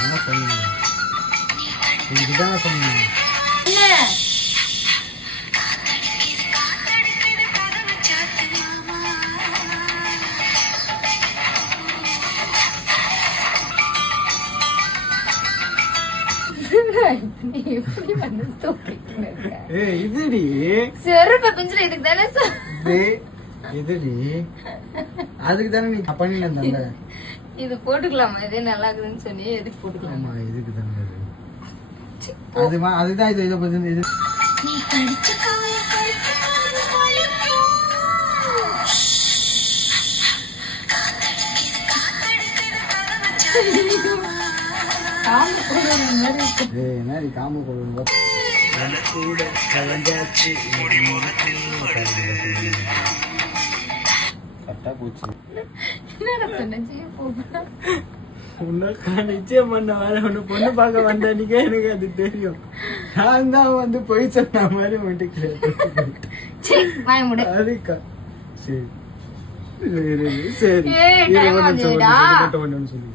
என்ன சொன்னீங்க? இதுதானே சொன்னீங்க. இதுடி செருப்ப பிஞ்சில இதுக்கு தானே இதுடி அதுக்கு தானே நீ பண்ணிட்டு இது போட்டுக்கலாமா? இதே நல்லா இருக்குதுன்னு சொன்னி எதுக்கு போட்டுக்கலாம்? ஆமா இதுக்கு தானே அதுதான் இது இதை பத்தி இது என்ன காம கொள்ளுங்க கட்டா போச்சு. நிச்சயம் பண்ண வர ஒண்ணு பொண்ணு பார்க்க வந்தானிக்கே எனக்கு அது தெரியும். நான் தான் வந்து பொய் சொன்ன மாதிரி மட்டும் அதுக்கா சரி சரி சொல்லி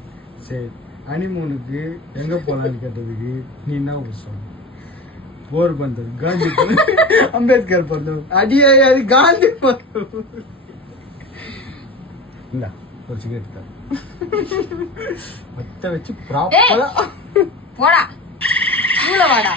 சரி ஹனிமூனுக்கு எங்க போலான்னு கேட்டதுக்கு நீ என்ன சொன்ன? போர்பந்தர் காந்தி அம்பேத்கர் பந்தம் அடியே அது காந்தி பந்தம் இல்ல ஒரு சிகரெட் தான் மொத்த வச்சு ப்ராப்பரா போடா வாடா